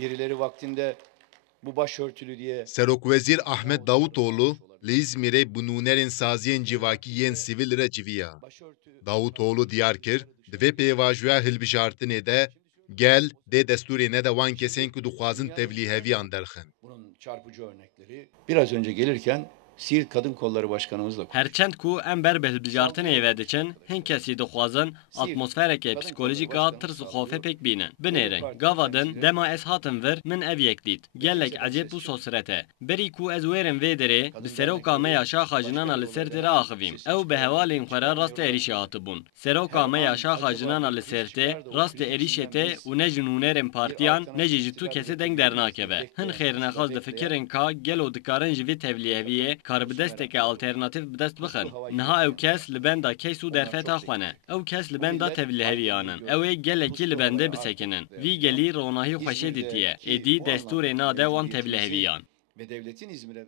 Birileri vaktinde bu başörtülü diye Serokvezîr Ahmet Davutoğlu li İzmirê bi nûnerên saziyên civakî yên sivîl re civiya. Davutoğlu diyar kir, di vê pêvajoya hilbijartinê de gel dê destûrê nede wan kesên ku dixwazin tevlîheviyan derxin. bunun çarpıcı örnekleri. Biraz önce gelirken Siirt Kadın Kolları Başkanımızla konuştuk. Herçend ku em ber bi hilbijartinê ve diçin, hin kesî dixwazin atmosfereke psikolojik a tirs û xofê pêk bînin. Binêrin, gava din dema ez hatim vir min ev yek dît. Gelek ecêb û sosret e. Berî ku ez wêrim vê derê bi seroka me ya şaxa jinana li Sêrtê re axivîm. Ew bi hevalên xwe re rastê êrişê hatibûn. Seroka me ya şaxa jinana li Sêrtê rastê êrişê tê û ne ji nûnerên partiyan ne jî ji tu kesê deng dernakeve. Hin xêrnexwaz difikirin ka gelo dikarin ji vê tevlîheviyê kar bi desteke alternatif bi dest bixin. Niha ew kes li benda keys û derfeta xwe ne. Ew kes li benda tevlîheviyanin. Ew ê gelekî li bendê bisekinin. Vî gelî ronahî xweşê dîtiye. Êdî destûrê nade wan tevlîheviyan. Ve devletin İzmir'e